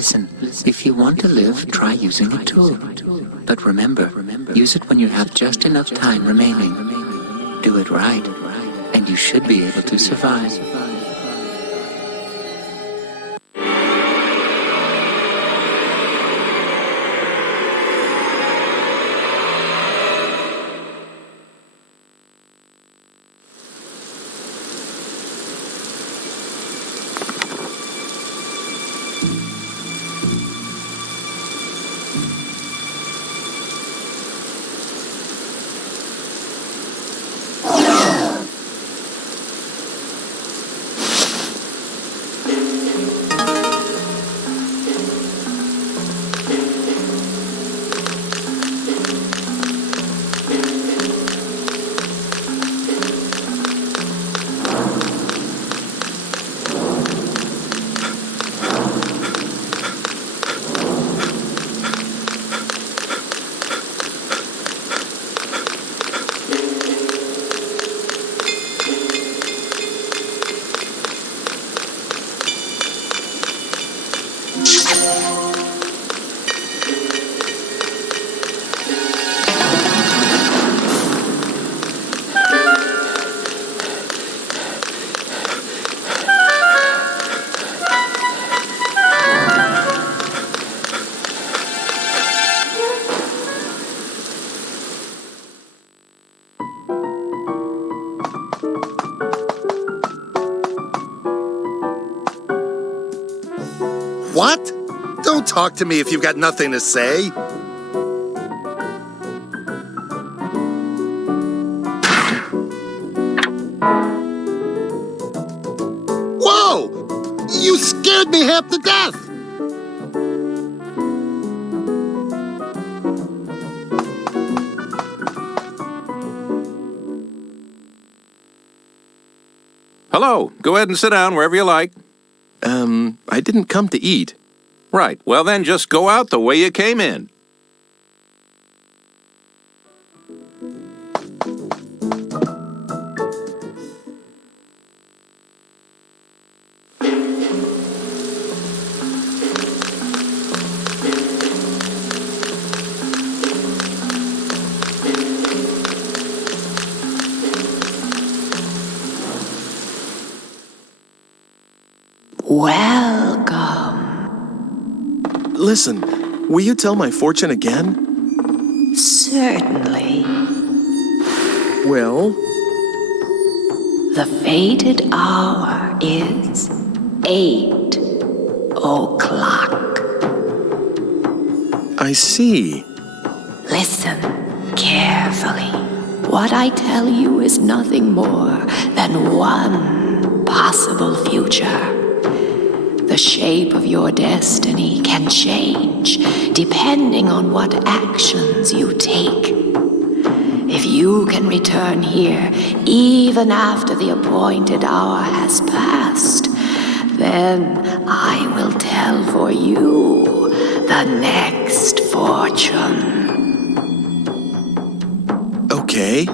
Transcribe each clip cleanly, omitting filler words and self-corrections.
Listen, if you want to live, try using a tool. But remember, use it when you have just enough time remaining. Do it right, and you should be able to survive. What? Don't talk to me if you've got nothing to say. Whoa! You scared me half to death! Hello. Go ahead and sit down wherever you like. I didn't come to eat. Right. Well, then just go out the way you came in. Welcome. Listen, will you tell my fortune again? Certainly. Well? The fated hour is 8 o'clock. I see. Listen carefully. What I tell you is nothing more than one possible future. The shape of your destiny can change depending on what actions you take. If you can return here even after the appointed hour has passed, then I will tell for you the next fortune. Okay.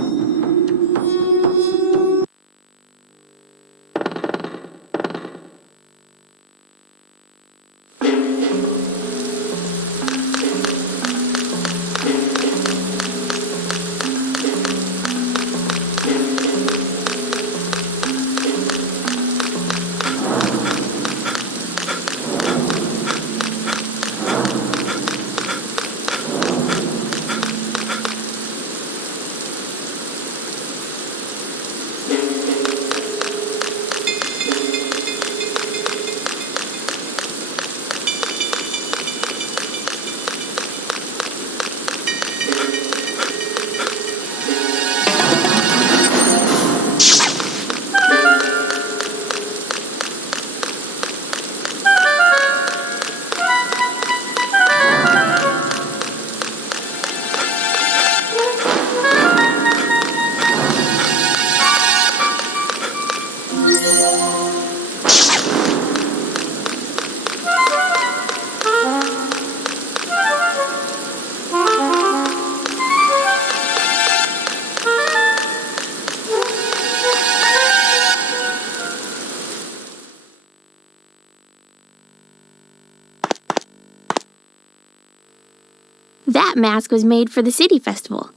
that mask was made for the city festival.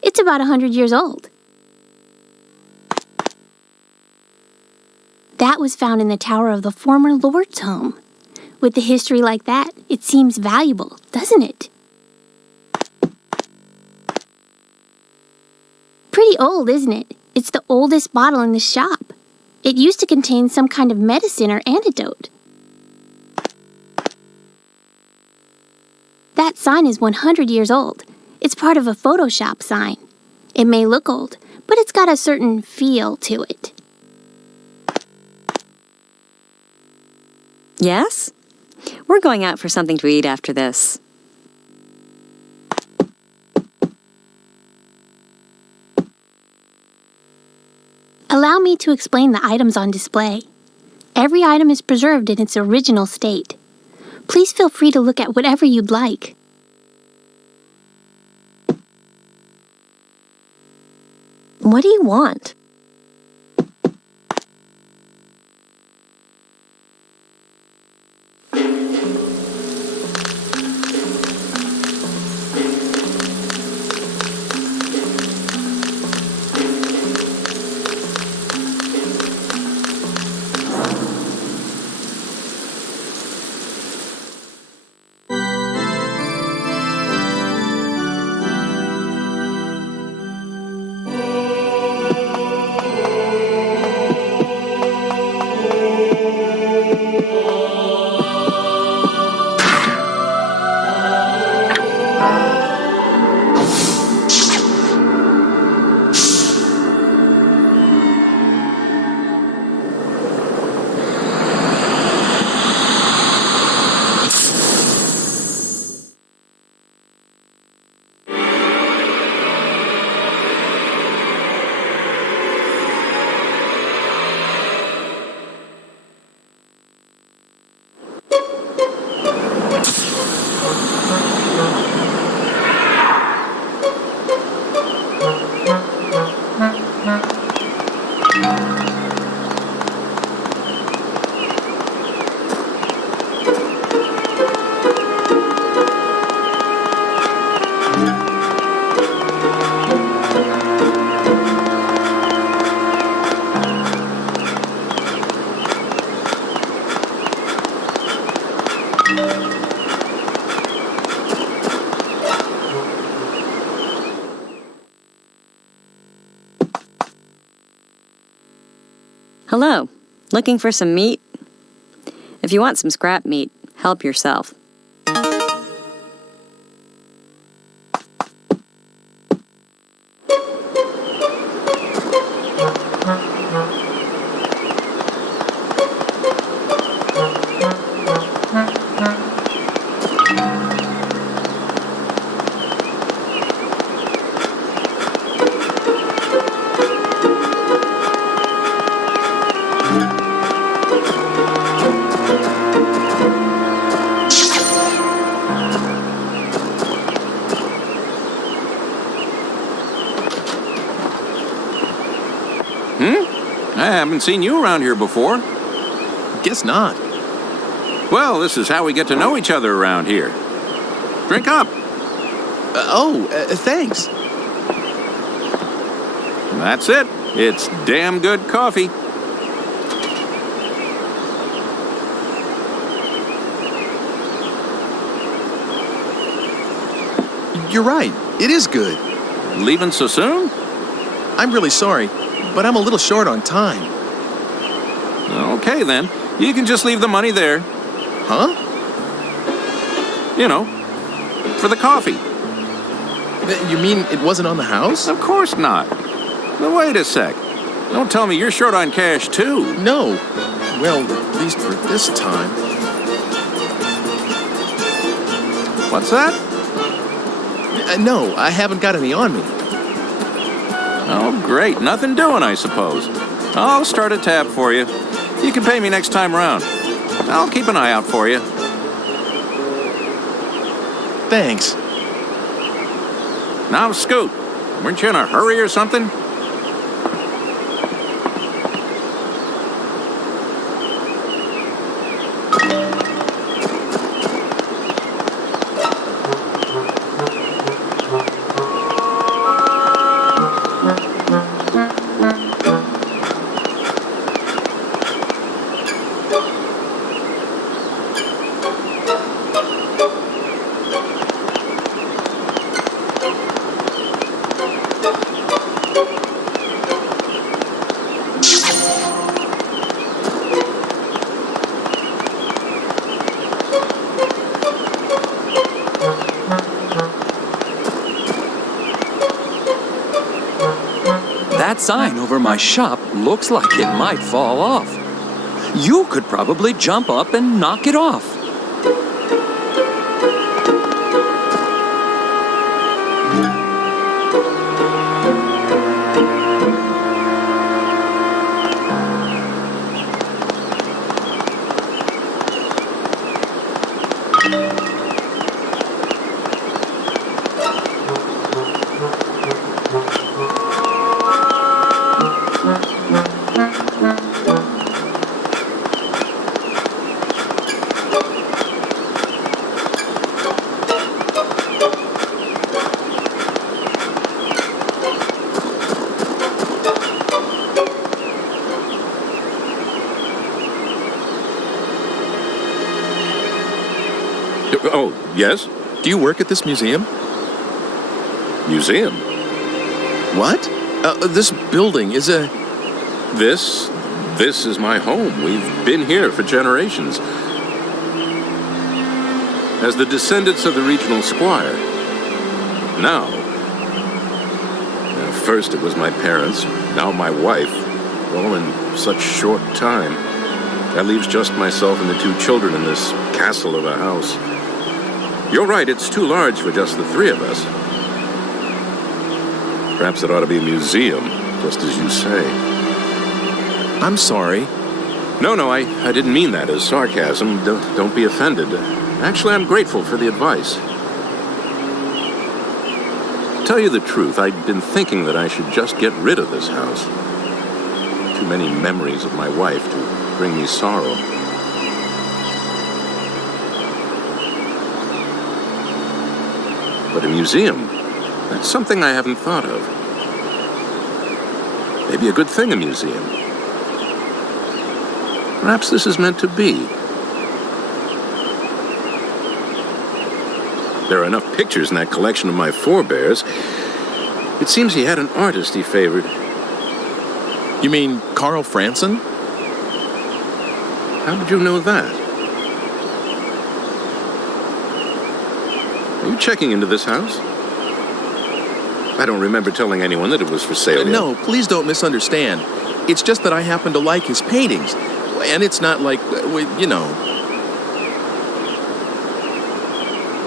It's about 100 years old. That was found in the tower of the former lord's home. With a history like that, it seems valuable, doesn't it? Pretty old, isn't it? It's the oldest bottle in the shop. It used to contain some kind of medicine or antidote. That sign is 100 years old. It's part of a Photoshop sign. It may look old, but it's got a certain feel to it. Yes? We're going out for something to eat after this. Allow me to explain the items on display. Every item is preserved in its original state. Please feel free to look at whatever you'd like. What do you want? Hello. Looking for some meat? If you want some scrap meat, help yourself. I haven't seen you around here before. Guess not. Well, this is how we get to know each other around here. Drink up. Thanks. That's it. It's damn good coffee. You're right. It is good. Leaving so soon? I'm really sorry, but I'm a little short on time. Okay, then. You can just leave the money there. Huh? You know, for the coffee. You mean it wasn't on the house? Of course not. Now, wait a sec. Don't tell me you're short on cash, too. No. Well, at least for this time. What's that? No, I haven't got any on me. Oh, great. Nothing doing, I suppose. I'll start a tab for you. You can pay me next time around. I'll keep an eye out for you. Thanks. Now, Scoot, weren't you in a hurry or something? That sign over my shop looks like it might fall off. You could probably jump up and knock it off. Oh, yes? Do you work at this museum? Museum? What? This building is a... This is my home. We've been here for generations. As the descendants of the regional squire. Now, first it was my parents, now my wife, all in such short time. That leaves just myself and the two children in this castle of a house. You're right, it's too large for just the three of us. Perhaps it ought to be a museum, just as you say. I'm sorry. No, I didn't mean that as sarcasm. Don't be offended. Actually, I'm grateful for the advice. To tell you the truth, I'd been thinking that I should just get rid of this house. Too many memories of my wife to bring me sorrow. But a museum, that's something I haven't thought of. Maybe a good thing, a museum. Perhaps this is meant to be. There are enough pictures in that collection of my forebears. It seems he had an artist he favored. You mean Carl Franson? How did you know that? Are you checking into this house? I don't remember telling anyone that it was for sale yet. No, please don't misunderstand. It's just that I happen to like his paintings. And it's not like, you know...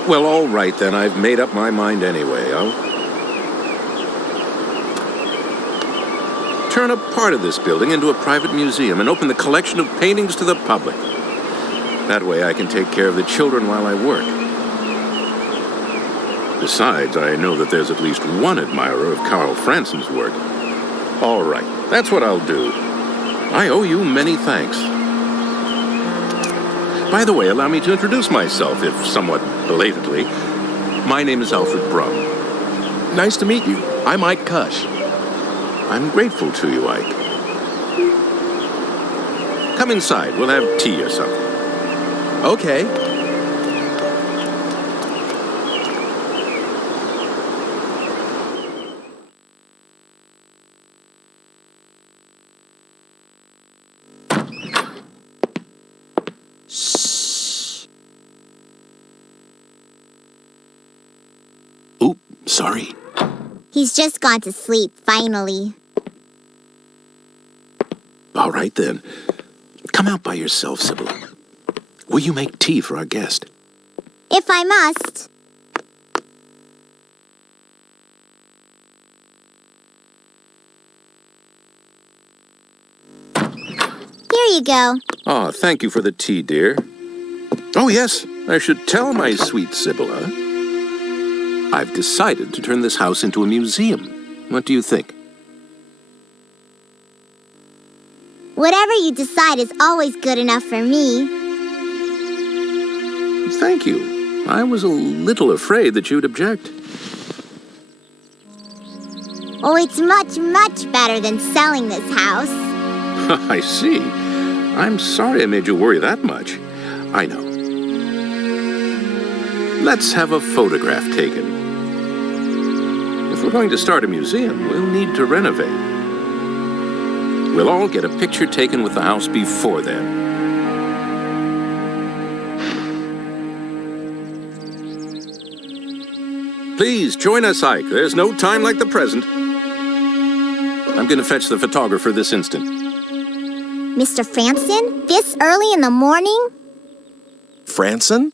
Well, all right then. I've made up my mind anyway. I'll turn a part of this building into a private museum and open the collection of paintings to the public. That way I can take care of the children while I work. Besides, I know that there's at least one admirer of Carl Franson's work. All right, that's what I'll do. I owe you many thanks. By the way, allow me to introduce myself, if somewhat belatedly. My name is Alfred Brum. Nice to meet you. I'm Eike Kusch. I'm grateful to you, Ike. Come inside. We'll have tea or something. Okay. Sorry. He's just gone to sleep, finally. All right, then. Come out by yourself, Sybil. Will you make tea for our guest? If I must. Here you go. Oh, thank you for the tea, dear. Oh, yes, I should tell my sweet Sibylla. I've decided to turn this house into a museum. What do you think? Whatever you decide is always good enough for me. Thank you. I was a little afraid that you'd object. Oh, it's much, much better than selling this house. I see. I'm sorry I made you worry that much. I know. Let's have a photograph taken. If we're going to start a museum, we'll need to renovate. We'll all get a picture taken with the house before then. Please join us, Ike. There's no time like the present. I'm going to fetch the photographer this instant. Mr. Franson, this early in the morning? Franson?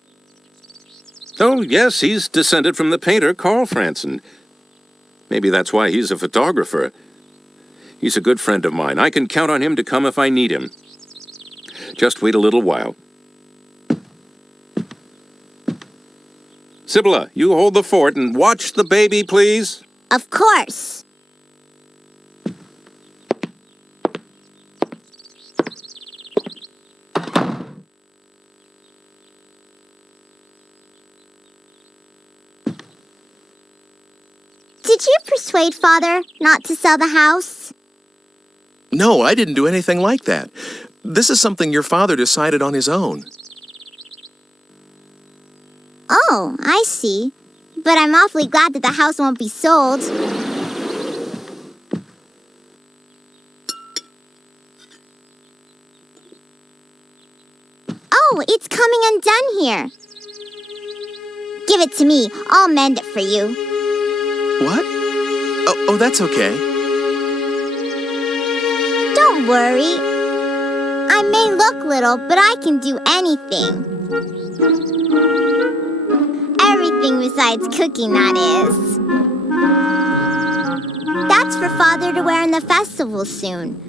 Oh, yes, he's descended from the painter Carl Franson. Maybe that's why he's a photographer. He's a good friend of mine. I can count on him to come if I need him. Just wait a little while. Sibylla, you hold the fort and watch the baby, please. Of course. Did you persuade Father not to sell the house? No, I didn't do anything like that. This is something your father decided on his own. Oh, I see. But I'm awfully glad that the house won't be sold. Oh, it's coming undone here. Give it to me. I'll mend it for you. What? Oh, that's okay. Don't worry. I may look little, but I can do anything. Everything besides cooking, that is. That's for Father to wear in the festival soon.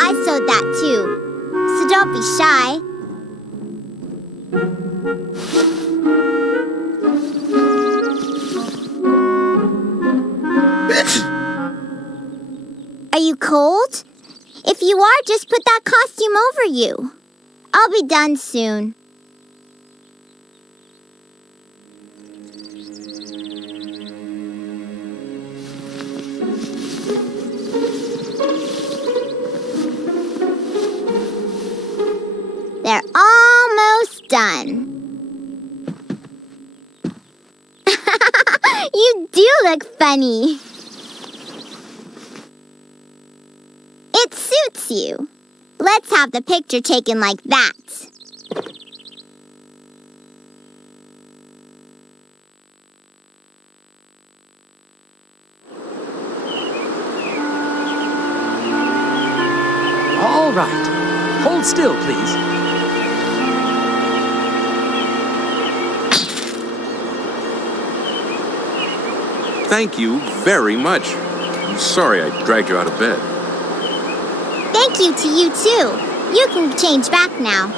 I sewed that too, so don't be shy. Are you cold? If you are, just put that costume over you. I'll be done soon. They're almost done. You do look funny. It suits you. Let's have the picture taken like that. All right. Hold still, please. Thank you very much. I'm sorry I dragged you out of bed. Thank you to you, too. You can change back now.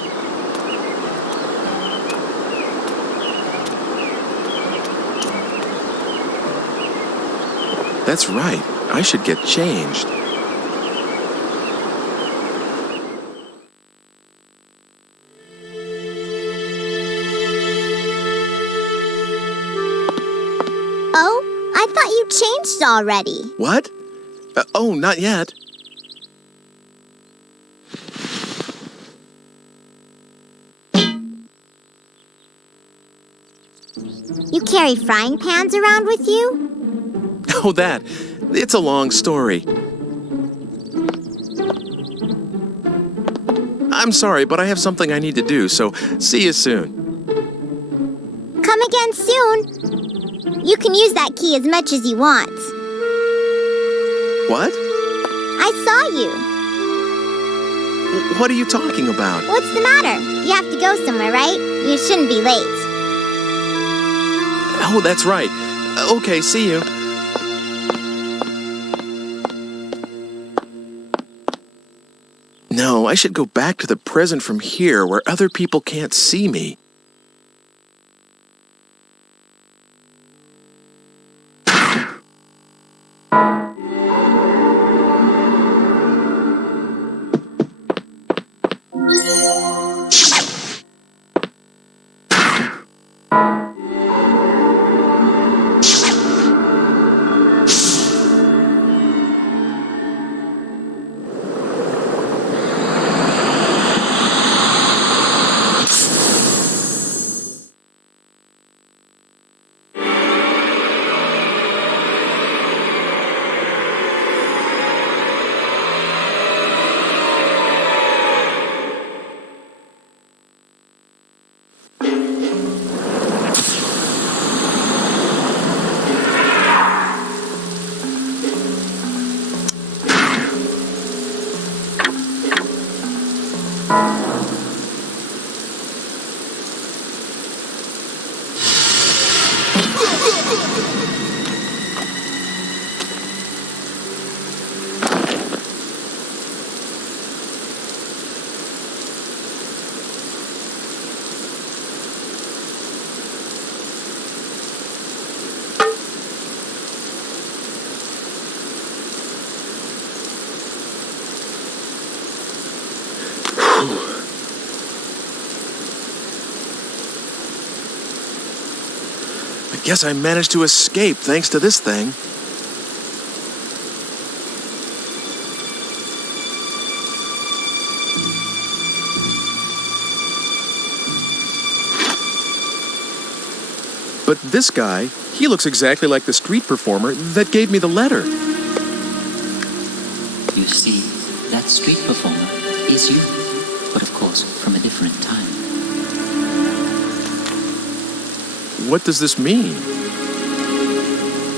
That's right. I should get changed. Oh, I thought you changed already. What? Oh, not yet. You carry frying pans around with you? Oh, that. It's a long story. I'm sorry, but I have something I need to do, so see you soon. Come again soon. You can use that key as much as you want. What? I saw you. What are you talking about? What's the matter? You have to go somewhere, right? You shouldn't be late. Oh, that's right. Okay, see you. No, I should go back to the present from here where other people can't see me. I guess I managed to escape thanks to this thing. But this guy, he looks exactly like the street performer that gave me the letter. You see, that street performer is you, but of course, from a different time. What does this mean?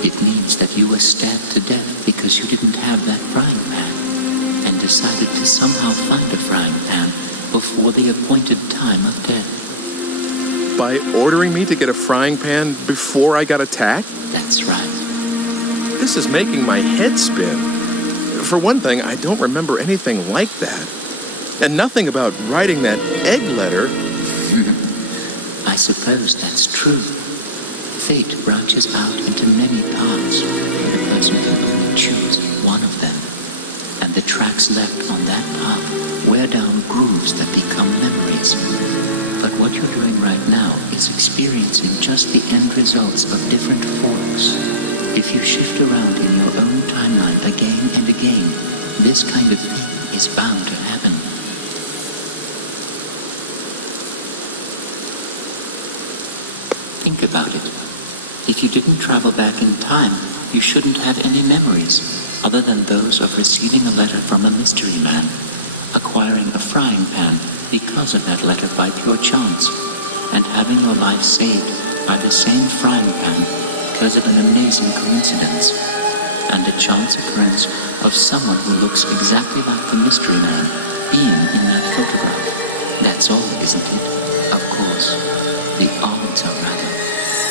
It means that you were stabbed to death because you didn't have that frying pan, and decided to somehow find a frying pan before the appointed time of death. By ordering me to get a frying pan before I got attacked? That's right. This is making my head spin. For one thing, I don't remember anything like that. And nothing about writing that egg letter. I suppose that's true. Fate branches out into many paths, but a person can only choose one of them. And the tracks left on that path wear down grooves that become memories. But what you're doing right now is experiencing just the end results of different forks. If you shift around in your own timeline again and again, this kind of thing is bound to happen. Think about it. If you didn't travel back in time, you shouldn't have any memories, other than those of receiving a letter from a mystery man, acquiring a frying pan because of that letter by pure chance, and having your life saved by the same frying pan because of an amazing coincidence, and a chance occurrence of someone who looks exactly like the mystery man being in that photograph. That's all, isn't it? Of course. The odds are rather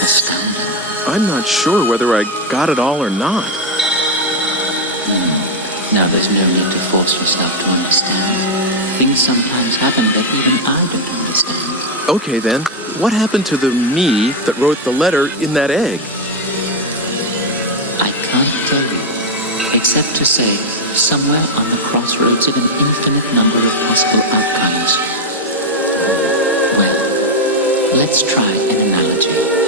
astounding. I'm not sure whether I got it all or not. Now there's no need to force yourself to understand. Things sometimes happen that even I don't understand. Okay then, what happened to the me that wrote the letter in that egg? I can't tell you, except to say, somewhere on the crossroads of an infinite number of possible outcomes. Well, let's try an analogy.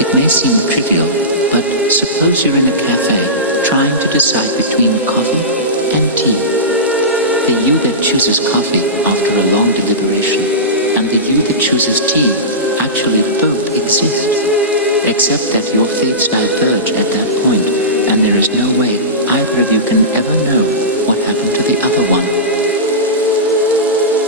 It may seem trivial, but suppose you're in a cafe trying to decide between coffee and tea. The you that chooses coffee after a long deliberation and the you that chooses tea actually both exist, except that your fates diverge at that point, and there is no way either of you can ever know what happened to the other one.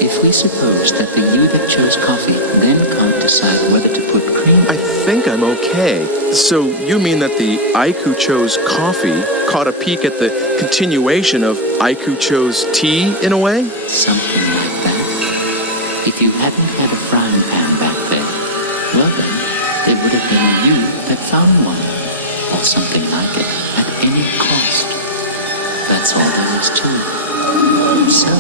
If we suppose that the you that chose coffee then can't decide whether to put cream... I think I'm okay. So you mean that the Eike who chose coffee caught a peek at the continuation of Eike who chose tea in a way? Something like that. If you hadn't had a frying pan back then, well then, there would have been a you that found one, or something like it, at any cost. That's all there is to it. So,